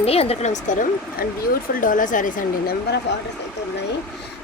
అండి అందరికీ నమస్కారం. అండ్ బ్యూటిఫుల్ డోలా శారీస్ అండి. నెంబర్ ఆఫ్ ఆర్డర్స్ అయితే ఉన్నాయి.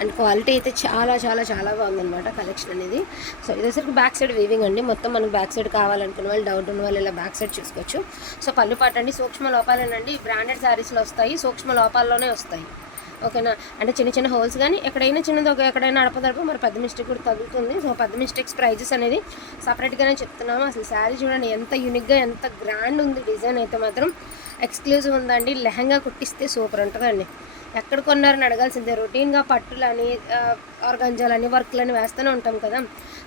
అండ్ క్వాలిటీ అయితే చాలా చాలా చాలా బాగుందన్నమాట కలెక్షన్ అనేది. సో ఇదేసరికి బ్యాక్ సైడ్ వీవింగ్ అండి. మొత్తం మనకు బ్యాక్ సైడ్ కావాలనుకున్న వాళ్ళు డౌట్ ఉన్న వాళ్ళు ఇలా బ్యాక్ సైడ్ చూసుకోవచ్చు. సో పళ్ళు పాట అండి. సూక్ష్మ లోపాలేనండి. బ్రాండెడ్ శారీస్లో వస్తాయి. సూక్ష్మ లోపాల్లోనే వస్తాయి. ఓకేనా? అంటే చిన్న చిన్న హోల్స్ కానీ ఎక్కడైనా చిన్నది ఒక ఎక్కడైనా అడపదడప మరి పెద్ద మిస్టేక్ కూడా తగులుతుంది. సో పెద్ద మిస్టేక్స్ ప్రైజెస్ అనేది సపరేట్గానే చెప్తున్నాము. అసలు శారీ చూడండి ఎంత యూనిక్గా ఎంత గ్రాండ్ ఉంది డిజైన్ అయితే మాత్రం. ఎక్స్క్లూజివ్ ఉందండి. లెహంగా కుట్టిస్తే సూపర్ ఉంటుందండి. ఎక్కడ కొన్నారని అడగాల్సిందే. రొటీన్గా పట్టులని ఆర్గంజాలని వర్క్లని వేస్తూనే ఉంటాం కదా.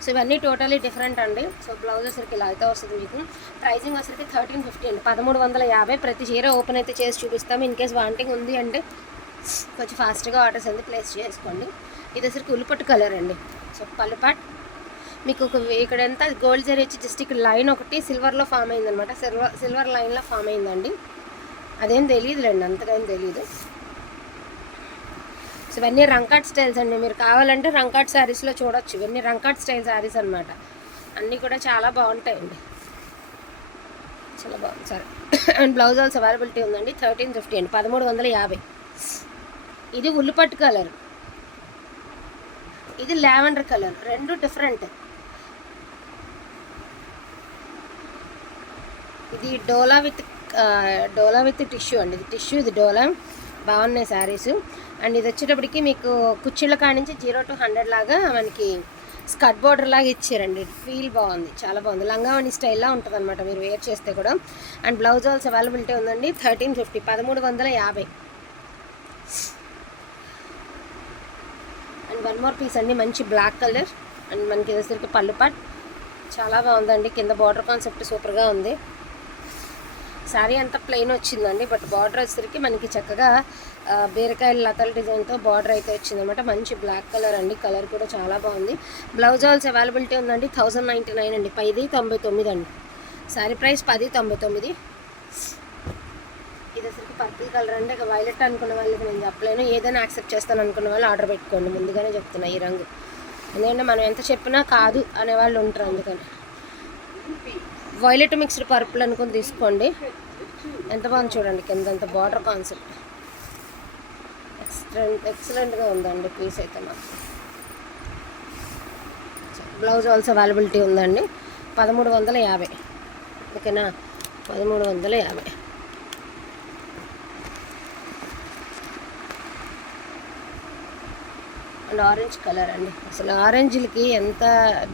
సో ఇవన్నీ టోటలీ డిఫరెంట్ అండి. సో బ్లౌజ్ వచ్చరికి ఇలా అయితే వస్తుంది మీకు. ప్రైజింగ్ వచ్చరికి థర్టీన్ ఫిఫ్టీ అండి. పదమూడు వందల యాభై ప్రతి చీర ఓపెన్ అయితే చేసి చూపిస్తాము. ఇన్ కేస్ వాంటింగ్ ఉంది అంటే కొంచెం ఫాస్ట్గా ఆర్డర్స్ అనేది ప్లేస్ చేసుకోండి. ఇది అసలు ఉల్లిపట్టు కలర్ అండి. సో పల్లిపాట్ మీకు ఒక ఇక్కడ ఎంత గోల్డ్ జరీ వచ్చి జస్ట్ ఇక్కడ లైన్ ఒకటి సిల్వర్లో ఫామ్ అయిందనమాట సిల్వర్ సిల్వర్ లైన్లో ఫామ్ అయిందండి. అదేం తెలియదులేండి అంతగా ఏం తెలియదు సో ఇవన్నీ రంకాట్ స్టైల్స్ అండి. మీరు కావాలంటే రంకాట్ శారీస్లో చూడొచ్చు. ఇవన్నీ రంకాట్ స్టైల్ శారీస్ అనమాట అన్నీ కూడా చాలా బాగుంటాయండి. చాలా బాగుంది. సరే. అండ్ బ్లౌజ్ ఆల్స్ అవైలబిలిటీ ఉందండి. థర్టీన్ ఫిఫ్టీ అండి. పదమూడు వందల యాభై. ఇది ఉల్లిపట్టు కలర్. ఇది లావెండర్ కలర్. రెండు డిఫరెంట్. ఇది dola with dola with tissue అండి. ఇది టిష్యూ ఇది డోలా. బాగున్నాయి శారీస్. అండ్ ఇది వచ్చేటప్పటికి మీకు కుర్చీల కాడ నుంచి జీరో టు హండ్రెడ్ లాగా మనకి స్కర్ట్ బార్డర్ లాగా ఇచ్చారండి. ఫీల్ బాగుంది. చాలా బాగుంది. లంగావణి స్టైల్లా ఉంటుంది అనమాట మీరు వేర్ చేస్తే కూడా. అండ్ బ్లౌజ్ ఆల్స్ అవైలబిలిటీ ఉందండి. థర్టీన్ ఫిఫ్టీ పదమూడు వందల యాభై. వన్ మోర్ పీస్ అండి మంచి బ్లాక్ కలర్. అండ్ మనకి వచ్చేసరికి పళ్ళు పాట్ చాలా బాగుందండి. కింద బార్డర్ కాన్సెప్ట్ సూపర్గా ఉంది. శారీ అంతా ప్లెయిన్ వచ్చిందండి బట్ బార్డర్ వచ్చేసరికి మనకి చక్కగా బీరకాయల లతల డిజైన్తో బార్డర్ అయితే వచ్చిందనమాట. మంచి బ్లాక్ కలర్ అండి. కలర్ కూడా చాలా బాగుంది. బ్లౌజ్ ఆల్స్ అవైలబిలిటీ ఉందండి థౌజండ్ నైంటీ నైన్ అండి. పది తొంభై తొమ్మిది అండి. శారీ ప్రైస్ పది తొంభై తొమ్మిది. పర్పుల్ కలర్ అంటే ఇక వైలెట్ అనుకున్న వాళ్ళకి నేను చెప్పలేను. ఏదైనా యాక్సెప్ట్ చేస్తాను అనుకున్న వాళ్ళు ఆర్డర్ పెట్టుకోండి. ముందుగానే చెప్తున్నా ఈ రంగు. ఎందుకంటే మనం ఎంత చెప్పినా కాదు అనే వాళ్ళు ఉంటారు అందుకని. వైలెట్ మిక్స్డ్ పర్పుల్ అనుకుని తీసుకోండి. ఎంత బాగుంది చూడండి. కింద అంత బార్డర్ కాన్సెప్ట్ ఎక్సలెంట్ ఎక్సలెంట్గా ఉందండి పీస్ అయితే మాకు బ్లౌజ్ ఆల్సో అవైలబిలిటీ ఉందండి. పదమూడు వందల యాభై. ఓకేనా? పదమూడు వందల యాభై. అండ్ ఆరెంజ్ కలర్ అండి. అసలు ఆరెంజ్లకి ఎంత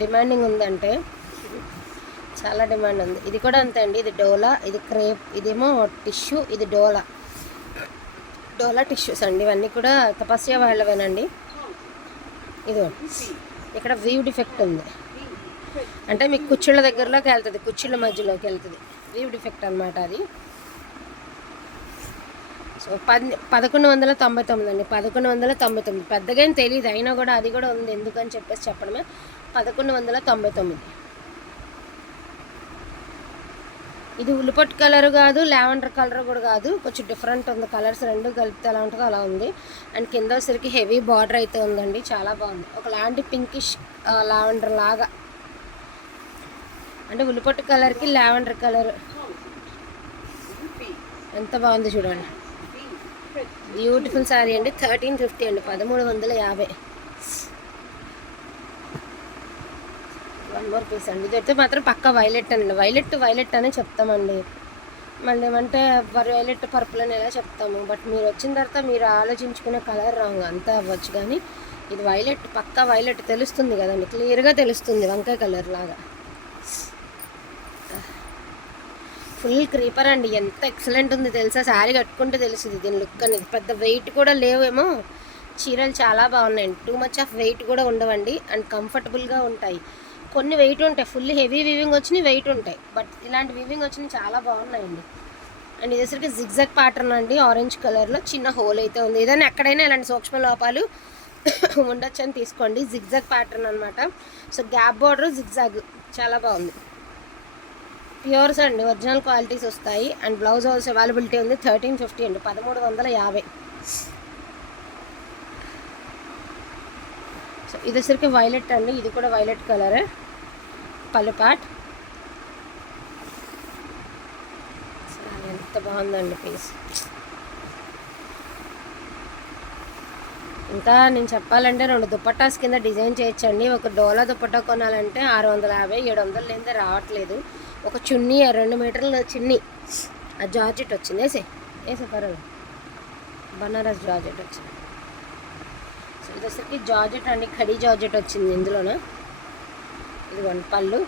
డిమాండింగ్ ఉందంటే చాలా డిమాండ్ ఉంది. ఇది కూడా అంతే అండి. ఇది డోలా ఇది క్రేప్ ఇదేమో టిష్యూ ఇది డోలా. డోలా టిష్యూస్ అండి. ఇవన్నీ కూడా తపస్య వాళ్ళవేనండి. ఇది ఇక్కడ వీవ్ డిఫెక్ట్ ఉంది. అంటే మీకు కుచ్చుళ్ళ దగ్గరలోకి వెళ్తుంది కుచ్చుళ్ళ మధ్యలోకి వెళ్తుంది. వీవ్ డిఫెక్ట్ అనమాట అది. పది పదకొండు వందల తొంభై తొమ్మిది అండి. పదకొండు వందల తొంభై తొమ్మిది. పెద్దగా ఏం తెలియదు అయినా కూడా అది కూడా ఉంది. ఎందుకని చెప్పేసి చెప్పడమే. పదకొండు వందల తొంభై తొమ్మిది. ఇది ఉల్లిపొట్టు కలర్ కాదు లావెండర్ కలర్ కూడా కాదు. కొంచెం డిఫరెంట్ ఉంది. కలర్స్ రెండు కలిపితే ఎలా ఉంటుందో అలా ఉంది. అండ్ కింద వచ్చరికి హెవీ బార్డర్ అయితే ఉందండి. చాలా బాగుంది. ఒకలాంటి పింకిష్ లావెండర్ లాగా. అంటే ఉల్లిపట్టు కలర్కి లావెండర్ కలర్. ఎంత బాగుంది చూడండి. బ్యూటిఫుల్ శారీ అండి. థర్టీన్ ఫిఫ్టీ అండి. పదమూడు వందల యాభై. వన్ మోర్ పీస్ అండి. ఇదైతే మాత్రం పక్క వైలెట్ అండి వైలెట్ వైలెట్ అనే చెప్తామండి. మళ్ళీ ఏమంటే వైలెట్ పర్పుల్ అని ఎలా చెప్తాము? బట్ మీరు వచ్చిన తర్వాత మీరు ఆలోచించుకునే కలర్ రాంగ్. అంతా అవ్వచ్చు. కానీ ఇది వైలెట్ పక్క వైలెట్ తెలుస్తుంది కదండి. క్లియర్గా తెలుస్తుంది వంకాయ కలర్ లాగా. ఫుల్ క్రీపర్ అండి. ఎంత ఎక్సలెంట్ ఉంది తెలుసా? శారీ కట్టుకుంటే తెలుస్తుంది దీని లుక్ అనేది. పెద్ద వెయిట్ కూడా లేవేమో. చీరలు చాలా బాగున్నాయండి టూ మచ్ ఆఫ్ వెయిట్ కూడా ఉండవండి. అండ్ కంఫర్టబుల్గా ఉంటాయి. కొన్ని వెయిట్ ఉంటాయి. ఫుల్ హెవీ వీవింగ్ వచ్చినాయి వెయిట్ ఉంటాయి. బట్ ఇలాంటి వీవింగ్ వచ్చినాయి చాలా బాగున్నాయండి. అండ్ ఇది జిగ్జాగ్ ప్యాటర్న్ అండి. ఆరెంజ్ కలర్లో చిన్న హోల్ అయితే ఉంది. ఏదైనా ఎక్కడైనా ఇలాంటి సూక్ష్మ లోపాలు ఉండొచ్చు అని తీసుకోండి. జిగ్జాగ్ ప్యాటర్న్ అనమాట సో గ్యాప్ బార్డర్ జిగ్జాగ్ చాలా బాగుంది. ప్యూర్స్ అండి ఒరిజినల్ క్వాలిటీస్ వస్తాయి అండ్ బ్లౌజ్ ఆల్సో అవైలబిలిటీ ఉంది థర్టీన్ ఫిఫ్టీ అండి పదమూడు వందల యాభై. సో ఇది వచ్చరికి వైలెట్ అండి ఇది కూడా వైలెట్ కలర్ పళ్ళు పాట్. ఎంత బాగుందండి పీస్ ఇంకా నేను చెప్పాలంటే రెండు దుప్పట్టాస్ కింద డిజైన్ చేయొచ్చండి. ఒక డోలా దుప్పట్టా కొనాలంటే ఆరు వందల యాభై ఏడు వందలు లేనిదే రావట్లేదు. ఒక చున్నీ రెండు మీటర్ల చున్నీ. ఆ జార్జెట్ వచ్చింది వేసే వేసే పర్వాలేదు. బనారస్ జార్జెట్ వచ్చింది. సో ఇది జార్జెట్ అండి ఖడీ జార్జెట్ వచ్చింది ఇందులోన? ఇదిగోండి పళ్ళు.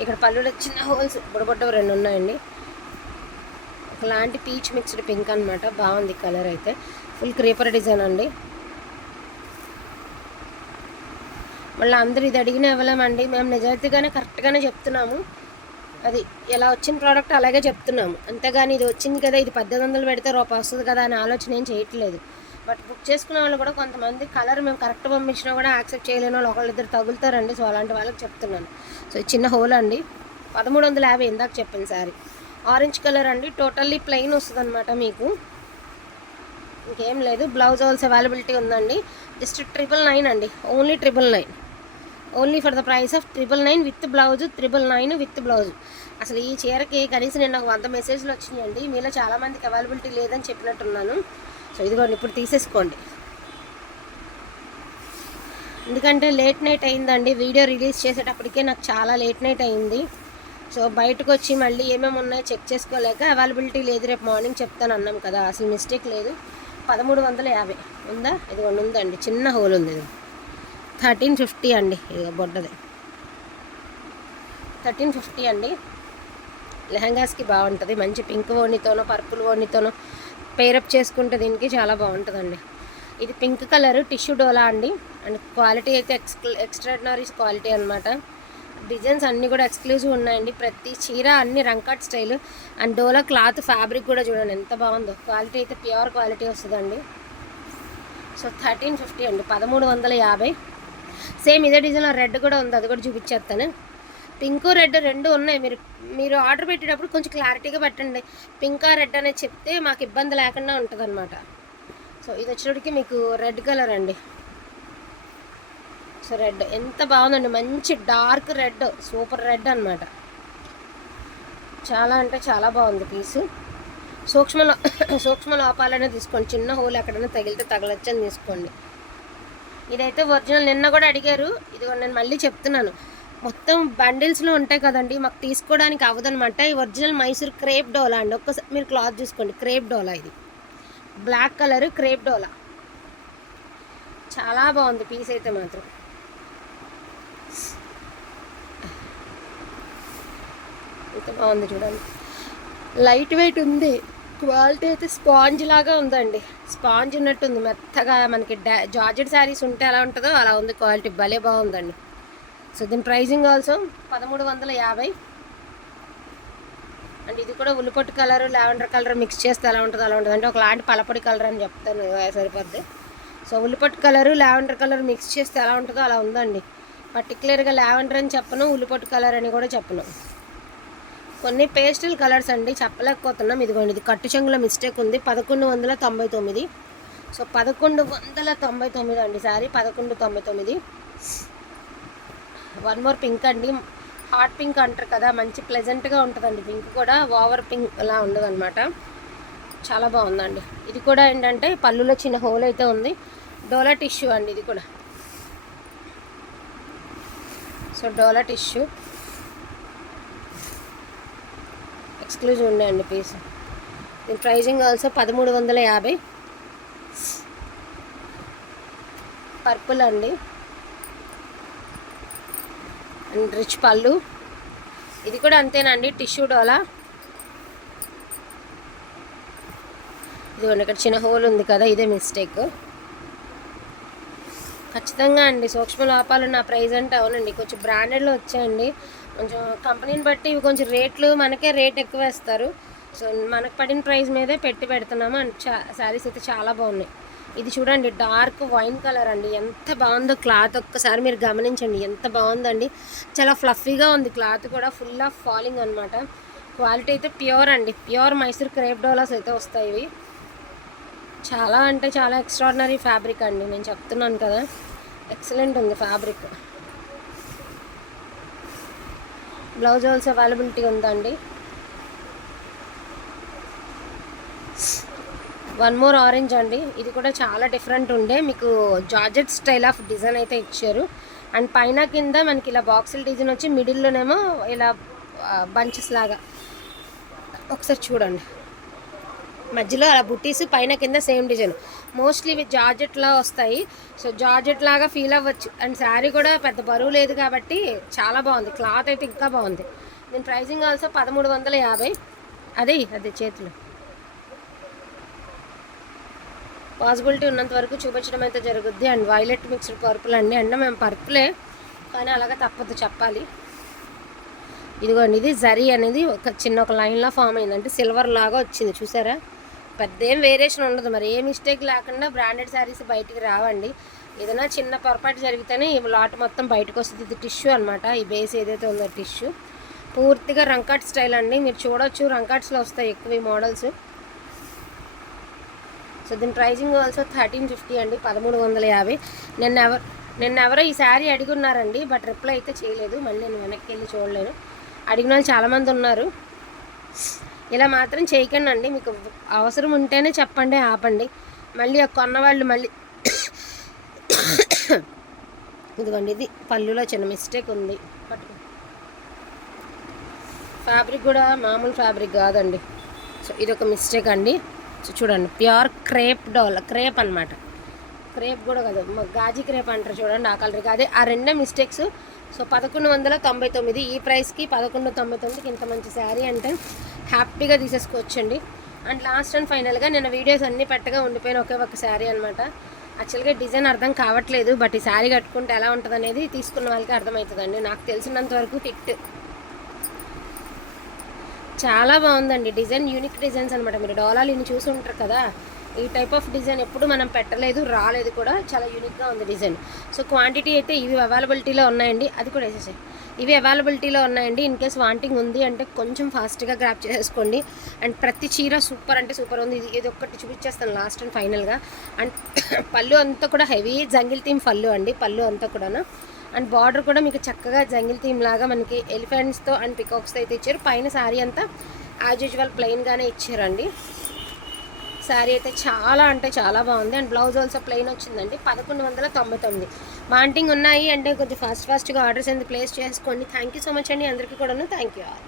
ఇక్కడ పళ్ళులో చిన్న హోల్స్ బుడబుడ్డ రెండు ఉన్నాయండి. ఒకలాంటి పీచ్ మిక్స్డ్ పింక్ అనమాట బాగుంది కలర్ అయితే. ఫుల్ క్రీపర్ డిజైన్ అండి. మళ్ళీ అందరూ ఇది అడిగిన ఇవ్వలేమండి. మేము నిజాయితీగానే కరెక్ట్గానే చెప్తున్నాము. అది ఎలా వచ్చిన ప్రోడక్ట్ అలాగే చెప్తున్నాము. అంతేగాని ఇది వచ్చింది కదా ఇది పద్దెనిమిది వందలు పెడితే రూపాయి వస్తుంది కదా అనే ఆలోచన ఏం చేయట్లేదు. బట్ బుక్ చేసుకునే వాళ్ళు కూడా కొంతమంది కలర్ మేము కరెక్ట్ పంపించినా కూడా యాక్సెప్ట్ చేయలేని వాళ్ళు ఒకళ్ళిద్దరు తగులుతారండి. సో అలాంటి వాళ్ళకి చెప్తున్నాను. సో చిన్న హోల్ అండి. పదమూడు వందల యాభై ఇందాక చెప్పాను సారీ. ఆరెంజ్ కలర్ అండి. టోటల్లీ ప్లెయిన్ వస్తుంది అనమాట మీకు. ఇంకేం లేదు. బ్లౌజ్ ఆల్స్ అవైలబిలిటీ ఉందండి. జస్ట్ ట్రిపుల్ నైన్ అండి. Only triple nine only for the price of triple nine with blouse triple nine with blouse అసలు ఈ చీరకి కనీసం నేను నాకు వంద మెసేజ్లు వచ్చినాయండి. మీలో చాలామందికి అవైలబిలిటీ లేదని చెప్పినట్టున్నాను. సో ఇదిగోండి ఇప్పుడు తీసేసుకోండి. ఎందుకంటే లేట్ నైట్ అయిందండి. వీడియో రిలీజ్ చేసేటప్పటికే నాకు చాలా లేట్ నైట్ అయింది. సో బయటకు వచ్చి మళ్ళీ ఏమేమి ఉన్నాయో చెక్ చేసుకోలేక అవైలబిలిటీ లేదు. రేపు మార్నింగ్ చెప్తాను అన్నాం కదా. అసలు మిస్టేక్ లేదు. పదమూడు వందల యాభై ఉందా? ఇదిగోండి ఉందండి. చిన్న హోల్ ఉంది ఇది. థర్టీన్ ఫిఫ్టీ అండి ఇక బొడ్డది. థర్టీన్ ఫిఫ్టీ అండి. లెహంగాస్కి బాగుంటుంది. మంచి పింక్ ఓణితోనో పర్పుల్ ఓణితోనో పేరప్ చేసుకుంటే దీనికి చాలా బాగుంటుందండి. ఇది పింక్ కలర్ టిష్యూ డోలా అండి. అండ్ క్వాలిటీ అయితే ఎక్స్ ఎక్స్ట్రాడినరీ క్వాలిటీ అనమాట డిజైన్స్ అన్నీ కూడా ఎక్స్క్లూజివ్ ఉన్నాయండి. ప్రతి చీర అన్ని రంకట్ style. And dola cloth fabric కూడా చూడండి ఎంత బాగుందో. క్వాలిటీ అయితే ప్యూర్ క్వాలిటీ వస్తుందండి. సో థర్టీన్ ఫిఫ్టీ అండి. పదమూడు వందల యాభై. సేమ్ ఇదే డిజైన్లో రెడ్ కూడా ఉంది అది కూడా చూపించేస్తాను. పింక్ రెడ్ రెండు ఉన్నాయి. మీరు మీరు ఆర్డర్ పెట్టేటప్పుడు కొంచెం క్లారిటీగా పెట్టండి. పింక్ రెడ్ అనేది చెప్తే మాకు ఇబ్బంది లేకుండా ఉంటుంది అనమాట సో ఇది వచ్చేటికి మీకు రెడ్ కలర్ అండి. సో రెడ్ ఎంత బాగుందండి. మంచి డార్క్ రెడ్ సూపర్ రెడ్ అనమాట చాలా అంటే చాలా బాగుంది పీసు. సూక్ష్మ లో- సూక్ష్మ లోపాలనే తీసుకోండి. చిన్న హోల్ ఎక్కడైనా తగిలితే తగలొచ్చని తీసుకోండి. ఇదైతే ఒరిజినల్. నిన్న కూడా అడిగారు. ఇదిగో నేను మళ్ళీ చెప్తున్నాను. మొత్తం బండిల్స్లో ఉంటాయి కదండి. మాకు తీసుకోవడానికి అవ్వదనమాట ఈ ఒరిజినల్ మైసూర్ క్రేప్ డోలా అండి. ఒక్కసారి మీరు క్లాత్ చూసుకోండి. క్రేప్ డోలా ఇది. Black colour crepe dola. చాలా బాగుంది పీస్ అయితే మాత్రం. ఎంత బాగుంది చూడండి. లైట్ వెయిట్ ఉంది. క్వాలిటీ అయితే స్పాంజ్ లాగా ఉందండి. స్పాంజ్ ఉన్నట్టు ఉంది మెత్తగా మనకి డా జార్జెడ్ శారీస్ ఉంటే ఎలా ఉంటుందో అలా ఉంది క్వాలిటీ భలే బాగుందండి. సో దీని ప్రైజింగ్ ఆల్సో పదమూడు వందల యాభై. అండ్ ఇది కూడా ఉల్లిపొట్టు కలర్ లావెండర్ కలర్ మిక్స్ చేస్తే ఎలా ఉంటుందో అలా ఉంటుంది. అంటే ఒకలాంటి పలపొడి కలర్ అని చెప్తాను సరిపోద్ది. సో ఉల్లిపొట్టు కలర్ లావెండర్ కలర్ మిక్స్ చేస్తే ఎలా ఉంటుందో అలా ఉందండి. పర్టికులర్గా లావెండర్ అని చెప్పను ఉల్లిపొట్టు కలర్ అని కూడా చెప్పను. కొన్ని పేస్టల్ కలర్స్ అండి. చెప్పలేకపోతున్నాం. ఇదిగోండి ఇది కట్టు చెంగుల మిస్టేక్ ఉంది. పదకొండు వందల తొంభై తొమ్మిది. సో పదకొండు వందల తొంభై తొమ్మిది అండి సారీ. పదకొండు తొంభై తొమ్మిది. వన్ మోర్ పింక్ అండి. హాట్ పింక్ అంటారు కదా మంచి ప్లెజెంట్గా ఉంటుందండి. పింక్ కూడా ఓవర్ పింక్ అలా ఉండదన్నమాట. చాలా బాగుందండి. ఇది కూడా ఏంటంటే పళ్ళులో చిన్న హోల్ అయితే ఉంది. డోలా టిష్యూ అండి ఇది కూడా. సో డోలా టిష్యూ ఎక్స్క్లూజివ్ ఉన్నాయండి పీస్ దీని ప్రైజింగ్ ఆల్సో పదమూడు వందల యాభై. పర్పుల్ అండి. అండ్ రిచ్ పళ్ళు. ఇది కూడా అంతేనండి టిష్యూ డోలా. ఇదిగోండి ఇక్కడ చిన్న హోల్ ఉంది కదా ఇదే మిస్టేక్. ఖచ్చితంగా అండి సూక్ష్మ లోపాలు నా ప్రైస్ అంటే అవునండి కొంచెం బ్రాండెడ్లో వచ్చాయండి. కొంచెం కంపెనీని బట్టి ఇవి కొంచెం రేట్లు మనకే రేట్ ఎక్కువ వేస్తారు. సో మనకు పడిన ప్రైస్ మీదే పెట్టి పెడుతున్నాము. అండ్ చా శారీస్ అయితే చాలా బాగున్నాయి. ఇది చూడండి డార్క్ వైన్ కలర్ అండి. ఎంత బాగుందో క్లాత్. ఒక్కసారి మీరు గమనించండి ఎంత బాగుందండి. చాలా ఫ్లఫీగా ఉంది. క్లాత్ కూడా ఫుల్ ఆఫ్ ఫాలింగ్ అనమాట క్వాలిటీ అయితే ప్యూర్ అండి. ప్యూర్ మైసూర్ క్రేప్ డోలాస్ అయితే వస్తాయి ఇవి. చాలా అంటే చాలా ఎక్స్ట్రాడినరీ ఫ్యాబ్రిక్ అండి. నేను చెప్తున్నాను కదా. ఎక్సలెంట్ ఉంది ఫ్యాబ్రిక్. బ్లౌజ్ హోల్స్ అవైలబిలిటీ ఉందండి వన్ మోర్ ఆరెంజ్ అండి. ఇది కూడా చాలా డిఫరెంట్ ఉండే. మీకు జార్జెట్ స్టైల్ ఆఫ్ డిజైన్ అయితే ఇచ్చారు. అండ్ పైన కింద మనకి ఇలా బాక్సుల డిజైన్ వచ్చి మిడిల్లోనేమో ఇలా బంచెస్ లాగా. ఒకసారి చూడండి. మధ్యలో అలా బుట్టీస్ పైన కింద సేమ్ డిజైన్. మోస్ట్లీ ఇవి జార్జెట్లా వస్తాయి. సో జార్జెట్ లాగా ఫీల్ అవ్వచ్చు. అండ్ శారీ కూడా పెద్ద బరువు లేదు కాబట్టి చాలా బాగుంది. క్లాత్ అయితే ఇంకా బాగుంది. దీని ప్రైజింగ్ ఆల్సో పదమూడు వందల యాభై. అదే అదే చేతులు. పాసిబిలిటీ ఉన్నంత వరకు చూపించడం అయితే జరుగుద్ది. అండ్ వైలెట్ మిక్స్డ్ పర్పుల్ అండి అంటే మేము పర్పులే కానీ అలాగే తప్పదు చెప్పాలి. ఇదిగోండి ఇది జరీ అనేది ఒక చిన్న ఒక లైన్లో ఫామ్ అయింది అంటే సిల్వర్ లాగా వచ్చింది. చూసారా? పెద్ద ఏం వేరియేషన్ ఉండదు. మరి ఏ మిస్టేక్ లేకుండా బ్రాండెడ్ శారీస్ బయటికి రావండి. ఏదైనా చిన్న పొరపాటు జరిగితేనే ఈ లాట్ మొత్తం బయటకు వస్తుంది. ఇది టిష్యూ అనమాట ఈ బేస్ ఏదైతే ఉందో టిష్యూ. పూర్తిగా రంకాట్ స్టైల్ అండి. మీరు చూడొచ్చు రంకాట్స్లో వస్తాయి ఎక్కువ ఈ మోడల్స్. సో దీని ప్రైజింగ్ ఆల్సో థర్టీన్ ఫిఫ్టీ అండి. పదమూడు వందల యాభై. నిన్న ఎవరు నిన్న ఎవరో ఈ శారీ అడిగున్నారండి బట్ రిప్లై అయితే చేయలేదు. మళ్ళీ నేను వెనక్కి వెళ్ళి చూడలేను. అడిగిన వాళ్ళు చాలామంది ఉన్నారు. ఇలా మాత్రం చేయకండి అండి మీకు అవసరం ఉంటేనే చెప్పండి ఆపండి. మళ్ళీ కొన్నవాళ్ళు మళ్ళీ ఇదిగోండి ఇది పళ్ళులో చిన్న మిస్టేక్ ఉంది. పట్టుకో. ఫ్యాబ్రిక్ కూడా మామూలు ఫ్యాబ్రిక్ కాదండి. సో ఇది ఒక మిస్టేక్ అండి. సో చూడండి ప్యూర్ క్రేప్ డోల్ క్రేప్ అనమాట క్రేప్ కూడా కాదు గాజీ క్రేప్ అంటారు చూడండి ఆ కలర్ అదే ఆ రెండే మిస్టేక్స్ సో పదకొండు వందల తొంభై తొమ్మిది ఈ ప్రైస్కి పదకొండు తొంభై తొమ్మిదికి ఇంత మంచి శారీ అంటే హ్యాపీగా తీసేసుకోవచ్చండి. అండ్ లాస్ట్ అండ్ ఫైనల్గా నేను వీడియోస్ అన్నీ పెట్టగా ఉండిపోయిన ఒకే ఒక శారీ అనమాట యాక్చువల్గా డిజైన్ అర్థం కావట్లేదు బట్ ఈ శారీ కట్టుకుంటే ఎలా ఉంటుంది అనేది తీసుకున్న వాళ్ళకి అర్థమవుతుందండి. నాకు తెలిసినంత వరకు హిట్. చాలా బాగుందండి. డిజైన్ యూనిక్ డిజైన్స్ అనమాట మీరు డోలాలు ఇన్ని చూసి ఉంటారు కదా ఈ టైప్ ఆఫ్ డిజైన్ ఎప్పుడు మనం పెట్టలేదు రాలేదు కూడా చాలా యూనిక్గా ఉంది డిజైన్. సో క్వాంటిటీ అయితే ఇవి అవైలబిలిటీలో ఉన్నాయండి. అది కూడా వేసేసాయి. ఇవి అవైలబిలిటీలో ఉన్నాయండి. ఇన్ కేస్ వాంటింగ్ ఉంది అంటే కొంచెం ఫాస్ట్గా గ్రాప్ చేసుకోండి అండ్ ప్రతి చీర సూపర్ అంటే సూపర్ ఉంది. ఇది ఇది ఒక్కటి చూపించేస్తాను లాస్ట్ అండ్ ఫైనల్గా. అండ్ పళ్ళు అంతా కూడా హెవీ జంగిల్ థీమ్ పళ్ళు అండి. పళ్ళు అంతా కూడాను. అండ్ బార్డర్ కూడా మీకు చక్కగా జంగిల్ థీమ్ లాగా మనకి ఎలిఫెంట్స్తో అండ్ పికాక్స్తో అయితే ఇచ్చారు. పైన శారీ అంతా యాజ్ యూజువల్ ప్లెయిన్గానే ఇచ్చారండి. శారీ అయితే చాలా అంటే చాలా బాగుంది. అండ్ బ్లౌజ్ ఆల్సో ప్లెయిన్ వచ్చిందండి. పదకొండు వందల తొంభై తొమ్మిది. వాంటింగ్ ఉన్నాయి. అంటే కొద్దిగా ఫాస్ట్ ఫాస్ట్గా ఆర్డర్స్ అనేది ప్లేస్ చేసుకోండి. థ్యాంక్ యూ సో మచ్ అండి. అందరికీ కూడాను థ్యాంక్ యూ ఆల్